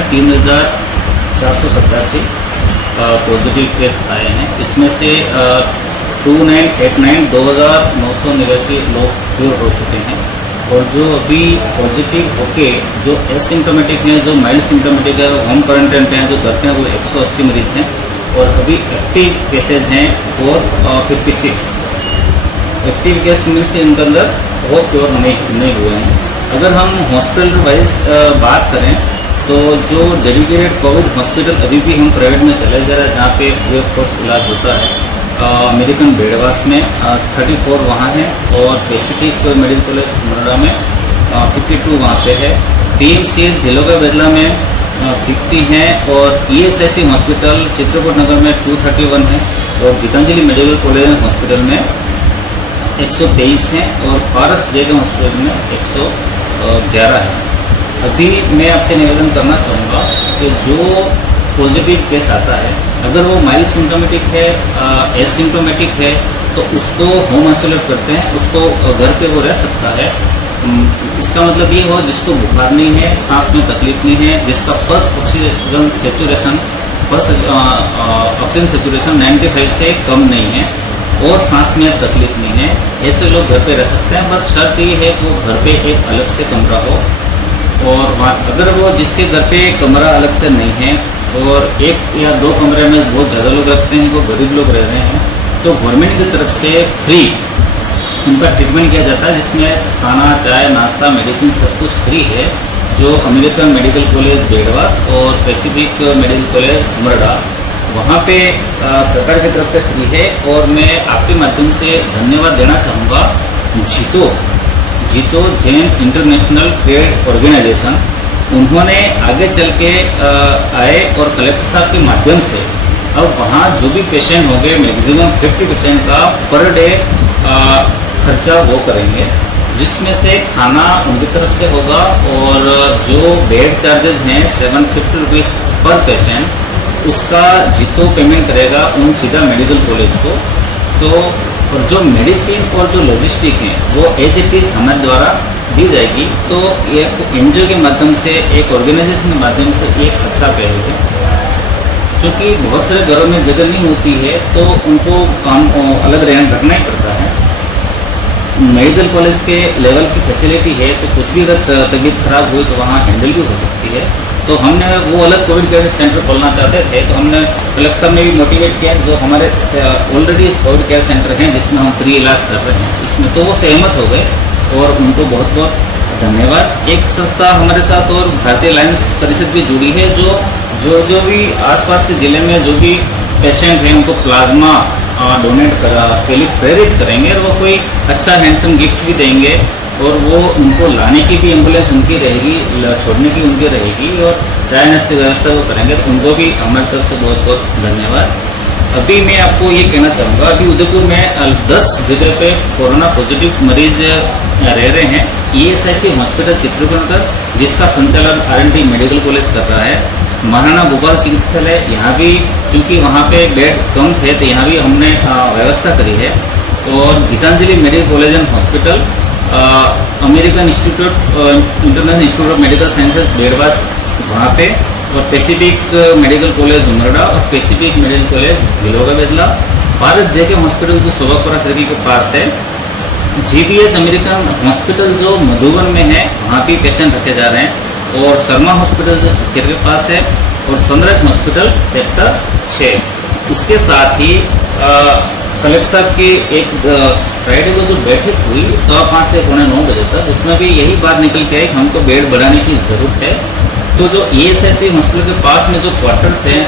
में 3487 positive case आए हैं। इसमें से 2989 लोग क्योर हो चुके हैं। और जो अभी पॉजिटिव होके जो एसिम्टोमेटिक हैं, जो माइल्ड सिम्टोमेटिक है, होम क्वारंटाइन पे हैं, जो घर पे हैं, वो 180 मरीज हैं। और अभी एक्टिव केसेज हैं 456। एक्टिव केस मीन्स के इनके अंदर बहुत क्योर नहीं हुए हैं। अगर हम हॉस्पिटल वाइज बात करें तो जो डेडिकेटेड कोविड हॉस्पिटल अभी भी हम प्राइवेट में चले जा रहे हैं, जहाँ पे फ्री ऑफ कॉस्ट इलाज होता है, अमेरिकन बेडवास में 34 वहाँ हैं, और पैसिफिक मेडिकल कॉलेज नोएडा में 52 वहाँ पे है। PMC धिलोगा बेदला में 50 हैं, और ESIC हॉस्पिटल चित्रकूट नगर में 231 है, और गीतांजलि मेडिकल कॉलेज हॉस्पिटल में 123 हैं, और पारस जेके हॉस्पिटल में 111 है। अभी मैं आपसे निवेदन करना चाहूँगा कि जो पॉजिटिव केस आता है, अगर वो माइल्ड सिम्टोमेटिक है, एसिम्टोमेटिक है, तो उसको होम आइसोलेट करते हैं, उसको घर पे वो रह सकता है। इसका मतलब ये हो जिसको बुखार नहीं है, सांस में तकलीफ नहीं है, जिसका पल्स ऑक्सीजन सेचुरेशन 95 से कम नहीं है, और सांस में तकलीफ नहीं है, ऐसे लोग घर पे रह सकते हैं। बस शर्त ये है कि वो घर पे एक अलग से कमरा हो, और अगर वो जिसके घर पे कमरा अलग से नहीं है और 1 या 2 कमरे में बहुत ज़्यादा लोग रहते हैं, वो गरीब लोग रह रहे हैं, तो गवर्नमेंट की तरफ से फ्री उनका ट्रीटमेंट किया जाता है, जिसमें खाना, चाय, नाश्ता, मेडिसिन सब कुछ फ्री है। जो अमेरिकन मेडिकल कॉलेज बेडवास और पैसिफिक मेडिकल कॉलेज नोएडा, वहाँ पे सरकार की तरफ से फ्री है। और मैं आपके माध्यम से धन्यवाद देना चाहूँगा जीतो जैन इंटरनेशनल ट्रेड ऑर्गेनाइजेशन। उन्होंने आगे चल के आए और कलेक्टर साहब के माध्यम से अब वहाँ जो भी पेशेंट होंगे, मैक्सिमम 50 पेशेंट का पर डे खर्चा वो करेंगे, जिसमें से खाना उनकी तरफ से होगा, और जो बेड चार्जेस हैं 750 रुपीज़ पर पेशेंट, उसका जीतो पेमेंट करेगा उन सीधा मेडिकल कॉलेज को। तो और जो मेडिसिन और जो लॉजिस्टिक हैं वो एज इट इज़ हमारे द्वारा दी जाएगी। तो एक NGO के माध्यम से, एक ऑर्गेनाइजेशन के माध्यम से एक अच्छा पहल है, क्योंकि बहुत सारे घरों में जगह नहीं होती है, तो उनको काम अलग रखना ही पड़ता है। मेडिकल कॉलेज के लेवल की फैसिलिटी है, तो कुछ भी अगर तबीयत खराब हुई तो वहाँ हैंडल भी हो सकती है। तो हमने वो अलग कोविड केयर सेंटर खोलना चाहते थे, तो हमने कलेक्टर साहब ने भी मोटिवेट किया, जो हमारे ऑलरेडी कोविड केयर सेंटर हैं जिसमें हम फ्री इलाज कर रहे हैं इसमें, तो वो सहमत हो गए, और उनको बहुत बहुत धन्यवाद। एक संस्था हमारे साथ और भारतीय लायंस परिषद भी जुड़ी है, जो भी आसपास के ज़िले में जो भी पेशेंट हैं उनको प्लाज्मा डोनेट के लिए प्रेरित करेंगे, और वो कोई अच्छा हैंडसम गिफ्ट भी देंगे, और वो उनको लाने की भी एम्बुलेंस उनकी रहेगी, छोड़ने की उनकी रहेगी, और चाय नाश्ते व्यवस्था वो करेंगे। तो उनको भी हमारी तरफ से बहुत बहुत धन्यवाद। अभी मैं आपको ये कहना चाहूँगा, अभी उदयपुर में 10 जगह पे कोरोना पॉजिटिव मरीज रह रहे हैं। ESIC हॉस्पिटल चित्रकूट, जिसका संचालन R&D मेडिकल कॉलेज कर रहा है। महाराणा भोपाल चिकित्सालय, यहाँ भी चूँकि वहाँ पे बेड कम थे, तो यहाँ भी हमने व्यवस्था करी है। और Geetanjali medical college and hospital, American international institute of medical sciences Bedwas, वहाँ पे, और पैसिफिक मेडिकल कॉलेज नोएडा, और Pacific medical college Dhiloga Bedla. Bharat JK hospital जो सोबापुरा सिटी के पास है। GBH अमेरिकन हॉस्पिटल जो मधुबन में है, वहाँ भी पेशेंट रखे जा रहे हैं। और शर्मा हॉस्पिटल जो सुखेर के पास है, और सनराइज हॉस्पिटल सेक्टर 6। इसके साथ ही कलेक्टर साहब की एक फ्राइडे को जो बैठक हुई 5:15 से 9:15 बजे तक, उसमें भी यही बात निकल के आई कि हमको बेड बढ़ाने की ज़रूरत है। तो जो ESIC हॉस्पिटल के पास में जो क्वार्टर्स हैं,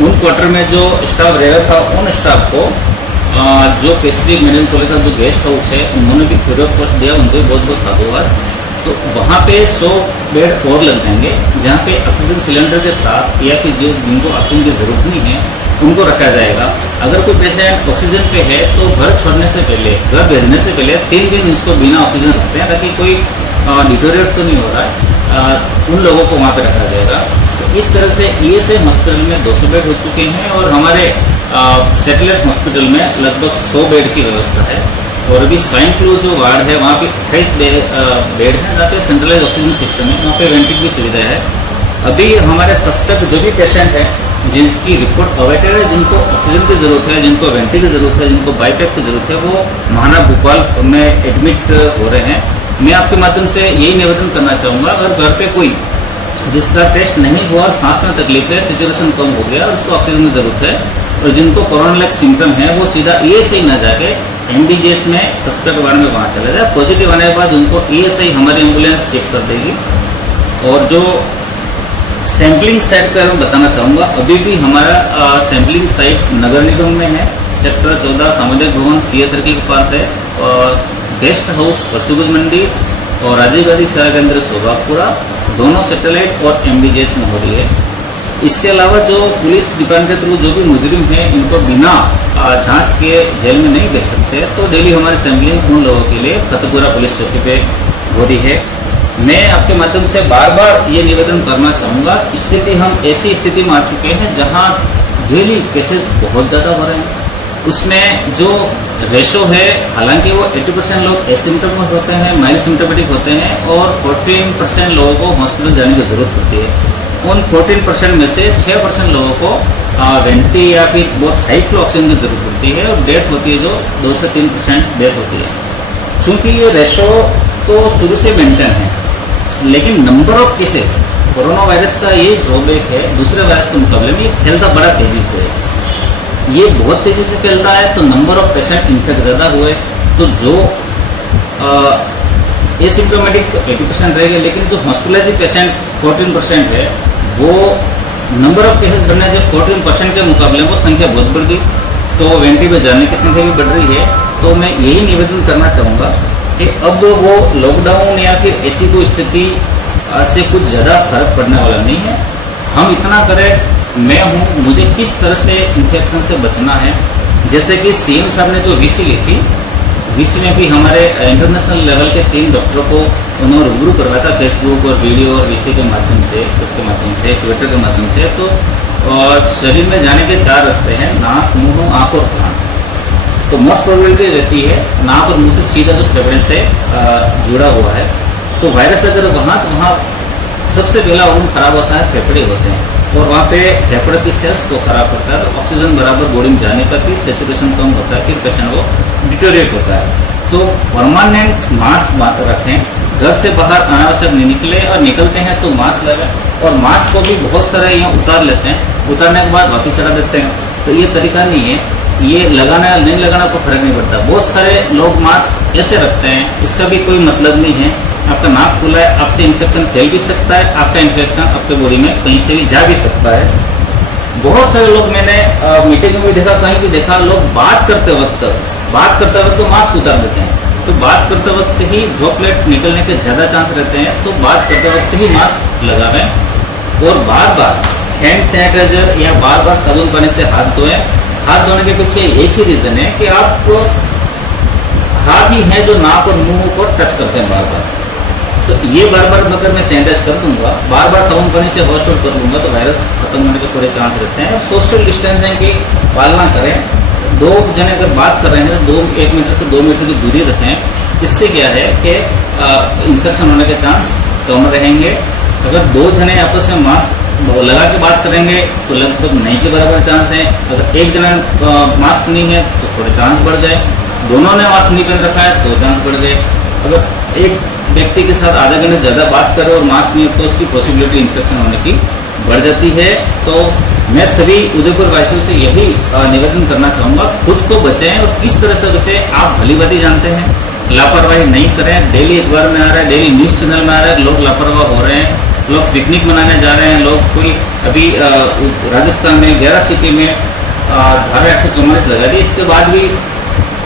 उन क्वार्टर में जो स्टाफ रह रहा था, उन स्टाफ को जो पैसिफिक मेडिकल कॉलेज का जो गेस्ट हाउस है, उन्होंने भी फ्री ऑफ कॉस्ट दिया, उनको भी बहुत बहुत साधुवाद। तो वहाँ पे 100 बेड और लग जाएंगे, जहाँ पे ऑक्सीजन सिलेंडर के साथ, या फिर जिनको ऑक्सीजन की ज़रूरत नहीं है उनको रखा जाएगा। अगर कोई पेशेंट ऑक्सीजन पे है, तो घर छोड़ने से पहले, घर भेजने से पहले 3 दिन इसको बिना ऑक्सीजन रखते हैं, ताकि कोई डिटोरेट तो नहीं हो रहा है, उन लोगों को वहाँ पे रखा जाएगा। तो इस तरह से ESIC हॉस्पिटल में 200 बेड हो चुके हैं, और हमारे सैटेलाइट हॉस्पिटल में लगभग 100 बेड की व्यवस्था है। और अभी स्वाइन फ्लू जो वार्ड है, वहाँ पे 28 बेड है, जहाँ पे सेंट्रलाइज ऑक्सीजन सिस्टम है, वहाँ पे वेंटिलेटर की सुविधा है। अभी हमारे सस्पेक्ट जो भी पेशेंट है, जिनकी रिपोर्ट अवेटेड है, जिनको ऑक्सीजन की जरूरत है, जिनको वेंटी की जरूरत है, जिनको बाईपैप की जरूरत है, वो महाना भोपाल में एडमिट हो रहे हैं। मैं आपके माध्यम से यही निवेदन करना चाहूँगा, अगर घर पे कोई जिसका टेस्ट नहीं हुआ, सांस में तकलीफ है, सिचुएशन कम हो गया और उसको ऑक्सीजन की जरूरत है, और जिनको कोरोना लाइक सिम्टम है, वो सीधा ESI न जाके MDGH में सस्पेक्ट वार्ड में वहाँ चला जाए। पॉजिटिव आने के बाद उनको ESI हमारी एम्बुलेंस चेक कर देगी। और जो सैंपलिंग साइट पर मैं बताना चाहूँगा, अभी भी हमारा सैंपलिंग साइट नगर निगम में है, सेक्टर 14 सामुदायिक भवन CS सर्किल के पास है, और गेस्ट हाउस परशुगंज मंडी और राजीव गांधी सेवा केंद्र सोभागपुरा, दोनों सैटेलाइट और MDGH में हो रही है। इसके अलावा जो पुलिस डिपार्टमेंट के थ्रू जो भी मुजरिम है, इनको बिना जांच के जेल में नहीं भेज सकते, तो डेली हमारी सैंपलिंग उन लोगों के लिए खतपुरा पुलिस चौकी पे हो रही है। मैं आपके माध्यम से बार बार ये निवेदन करना चाहूँगा, स्थिति हम ऐसी स्थिति में आ चुके हैं जहाँ डेली केसेस बहुत ज़्यादा हो रहे हैं। उसमें जो रेशो है, हालांकि वो 80% लोग एसिम्टोमेटिक होते हैं, माइल्ड सिम्टोमेटिक होते हैं, और 14% लोगों को हॉस्पिटल जाने की जरूरत होती है। उन 14% में से 6% लोगों को वेंटी या फिर बहुत हाई फ्लो ऑक्सीजन की जरूरत होती है, और डेथ होती है जो 2 से 3% डेथ होती है। चूंकि ये रेशो तो शुरू से मेंटेन है, लेकिन number of cases corona virus का ये ड्रॉबैक है, दूसरे वायरस के मुकाबले में ये फैलता बड़ा तेजी से है। ये बहुत तेजी से फैलता है, तो नंबर ऑफ पेशेंट इन्फेक्ट ज़्यादा हुए, तो जो एसिम्प्टोमेटिक 80% रहेगा, लेकिन जो हॉस्पिटलाइज पेशेंट 14% है, वो नंबर ऑफ केसेस बढ़ने से 14% के मुकाबले वो संख्या बहुत बढ़ गई, तो वेंटी में जाने की संख्या भी बढ़ रही है। तो मैं यही निवेदन करना चाहूँगा कि अब वो लॉकडाउन या फिर ऐसी कोई स्थिति से कुछ ज़्यादा फर्क पड़ने वाला नहीं है। हम इतना करें, मैं हूँ, मुझे किस तरह से इन्फेक्शन से बचना है। जैसे कि CM साहब ने जो VC लिखी, VC में भी हमारे इंटरनेशनल लेवल के 3 डॉक्टरों को उन्होंने रूबरू करवाया था, फेसबुक और वीडियो और VC के माध्यम से, सबके माध्यम से, ट्विटर के माध्यम से। तो शरीर में जाने के 4 रास्ते हैं, नाक, मुंह, आँख और कान। तो मोस्ट प्रोबेबिलिटी रहती है नाक और मुंह से सीधा जो फेफड़े से जुड़ा हुआ है। तो वायरस अगर वहाँ, तो वहाँ सबसे पहला ऑर्गन खराब होता है, फेफड़े होते हैं, और वहाँ पे फेफड़े की सेल्स को खराब करता है, तो ऑक्सीजन बराबर बॉडी में जाने पर भी सेचुरेशन कम होता है, फिर पेशेंट को डिटोरिएट होता है। तो परमानेंट मास्क रखें, घर से बाहर अनावश्यक नहीं निकले, और निकलते हैं तो मास्क लगाएं। और मास्क को भी बहुत सारे यहाँ उतार लेते हैं, उतारने के बाद वापस चढ़ा देते हैं, तो ये तरीका नहीं है। ये लगाना या नहीं लगाना कोई फर्क नहीं पड़ता। बहुत सारे लोग मास्क ऐसे रखते हैं, इसका भी कोई मतलब नहीं है। आपका नाक खुला है, आपसे इन्फेक्शन फैल भी सकता है, आपका इन्फेक्शन आपके बॉडी में कहीं से भी जा भी सकता है। बहुत सारे लोग मैंने मीटिंग में भी देखा, कहीं भी देखा, लोग बात करते वक्त तो मास्क उतार देते हैं। तो बात करते वक्त ही ड्रॉपलेट निकलने के ज़्यादा चांस रहते हैं, तो बात करते वक्त ही मास्क लगावें। और बार बार हैंड सैनिटाइजर या बार बार साबुन पानी से हाथ धोएं। हाथ धोने के पीछे एक ही रीज़न है कि आप हाथ ही हैं जो नाक और मुंह को टच करते हैं बार बार। तो ये बार बार अगर मैं सैनिटाइज कर दूंगा, बार बार साबुन पानी से वॉश आउट कर दूंगा, तो वायरस खत्म होने के पूरे चांस रहते हैं। सोशल डिस्टेंसिंग की पालना करें। 2 जने अगर बात कर रहे हैं तो 1 मीटर से 2 मीटर की दूरी रखें। इससे क्या है कि इन्फेक्शन होने के चांस कम रहेंगे। अगर 2 जने आपस में मास्क लगा के बात करेंगे तो लगभग नहीं के बराबर चांस है। अगर 1 जना मास्क नहीं है तो थोड़े चांस बढ़ जाए। दोनों ने मास्क नहीं पहन रखा है तो चांस बढ़ गए। अगर एक व्यक्ति के साथ आधा घंटे ज़्यादा बात करे और मास्क नहीं है तो उसकी पॉसिबिलिटी इन्फेक्शन होने की बढ़ जाती है। तो मैं सभी उदयपुर वासियों से यही निवेदन करना चाहूँगा, खुद को बचाएं। और किस तरह से बचें आप भली भांति जानते हैं, लापरवाही नहीं करें। डेली अखबार में आ रहा है, डेली न्यूज़ चैनल में आ रहा है, लोग लापरवाह हो रहे हैं, लोग पिकनिक मनाने जा रहे हैं। लोग कोई अभी राजस्थान में 11 सिटी में धारा 144 लगा दी, इसके बाद भी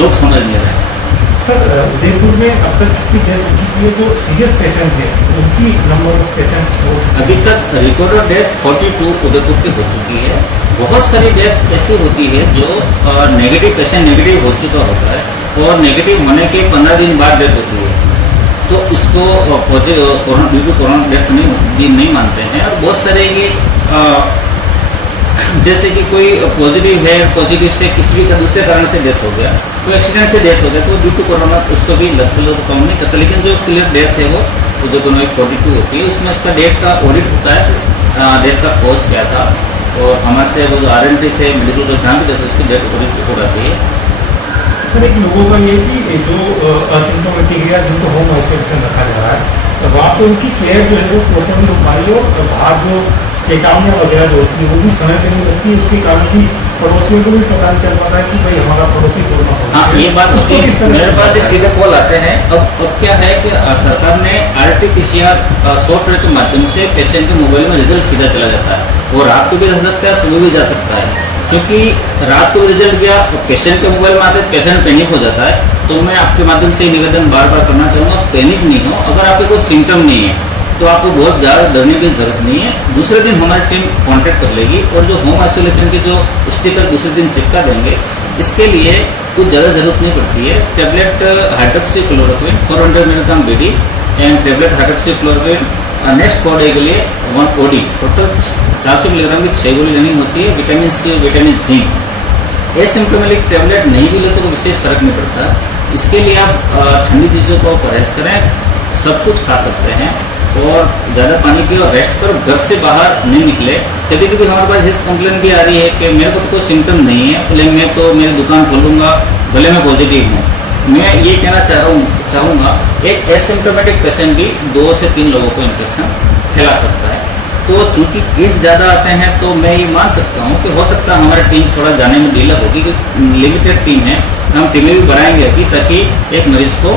लोग समझ नहीं रहे हैं। सर, उदयपुर में अब तक कितनी डेथ हो चुकी है? जो सीरियस पेशेंट है उनकी नंबर ऑफ पेशेंट अभी तक रिकॉर्डेड डेथ 42 उदयपुर की हो चुकी है। बहुत सारी डेथ ऐसी होती है जो नेगेटिव पेशेंट नेगेटिव हो चुका होता है और नेगेटिव होने के 15 दिन बाद डेथ होती है, तो इसको कोरोना डेथ नहीं मानते हैं। और बहुत सारे ये जैसे कि कोई पॉजिटिव है, पॉजिटिव से किसी भी दूसरे कारण से डेथ हो गया, कोई एक्सीडेंट से डेथ हो गया, तो ड्यू टू कोरोना उसको भी लगभग लोग काउंट नहीं करते। लेकिन जो क्लियर डेथ है वो जो 42 होती है, उसमें उसका डेथ का ऑडिट होता है, डेथ का कॉज क्या था, और हमारे से वो जो RNT से मेडिकल को जान देते उसकी डेथ रिपोर्ट आती है। सर एक लोगों का ये कि जो असिम्टोमेटिक या जिनको होम आइसोलेशन रखा जा रहा है, तो वहाँ पे उनकी केयर जो है वो प्रॉपरली हो पा रही हो, और बाहर जो चेतावनियाँ वगैरह जो होती है वो भी समय पे नहीं लगती है, उसके कारण भी पड़ोसियों को भी पता नहीं चल पाता है कि भाई हमारा पड़ोसी कोरोना पॉजिटिव हाँ, है। ये बात उसको होती किस है। तरह मेरे से पास बताया सीधे कॉल आते हैं। अब क्या है कि सरकार ने RT-PCR सॉफ्टवेयर के माध्यम से पेशेंट के मोबाइल में रिजल्ट सीधा चला जाता है, वो रात को भी जा सकता है, सुबह भी जा सकता है। क्योंकि रात को रिजल्ट गया पेशेंट के मोबाइल में आते पेशेंट पैनिक हो जाता है। तो मैं आपके माध्यम से निवेदन बार बार करना चाहूँगा, पैनिक नहीं हो। अगर आपके कोई सिम्टम नहीं है तो आपको बहुत ज़्यादा डरने की जरूरत नहीं है। दूसरे दिन हमारी टीम कांटेक्ट कर लेगी, और जो होम आइसोलेशन के जो स्टिकर दूसरे दिन चिपका देंगे, इसके लिए कुछ ज़्यादा जरूरत नहीं पड़ती है। Tablet hydroxychloroquine 400 milligram BD and tablet hydroxychloroquine next 4 day के लिए 1 OD, टोटल 400 मिलीग्राम की 6 गोली लेनी होती है। विटामिन C और विटामिन जिंक एसिम्प्टोमेटिक टैबलेट नहीं भी ले तो कोई विशेष फर्क नहीं पड़ता। इसके लिए आप ठंडी चीज़ों को परहेज करें, सब कुछ खा सकते हैं, और ज़्यादा पानी पिए और रेस्ट पर घर से बाहर नहीं निकले। कभी कभी हमारे पास इस कंप्लेन भी आ रही है कि मेरे को तो कोई सिम्टम नहीं है, लेकिन मैं तो मेरी दुकान खोलूँगा भले मैं पॉजिटिव हूँ। मैं ये कहना चाहूँगा एक एसिम्टोमेटिक पेशेंट भी 2 से 3 लोगों को इन्फेक्शन फैला सकता है। तो चूंकि केस ज़्यादा आते हैं तो मैं ये मान सकता हूँ कि हो सकता है हमारी टीम थोड़ा जाने में ढीला होगी, क्योंकि लिमिटेड टीम है। हम टीमें भी बढ़ाएंगे अभी, ताकि एक मरीज को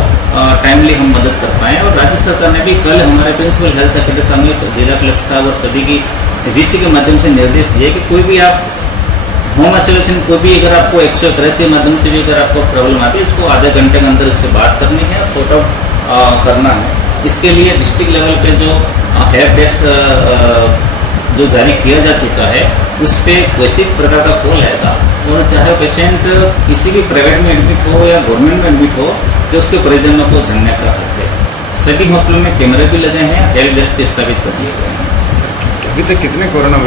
टाइमली हम मदद कर पाएँ। और राज्य सरकार ने भी कल हमारे प्रिंसिपल हेल्थ सेक्रेटरी साहब, जिला कलेक्टर साहब और सभी की VC के माध्यम से निर्देश दिए कि कोई भी आप होम आइसोलेशन को भी अगर आपको 181 के माध्यम से भी अगर आपको प्रॉब्लम आती है, उसको आधे घंटे के अंदर उससे बात करनी है, सॉर्ट आउट करना है। इसके लिए डिस्ट्रिक्ट लेवल पे जो हेल्प डेस्क जो जारी किया जा चुका है, उस पर वैसे प्रकार का कॉल आएगा, और चाहे पेशेंट किसी भी प्राइवेट में एडमिट हो या गवर्नमेंट में एडमिट हो, तो उसके परिजनों को जानने का हक है। सभी हॉस्पिटल में कैमरे भी लगे हैं, हेल्प डेस्क स्थापित कर दिए गए हैं। अभी तक कितने कोरोना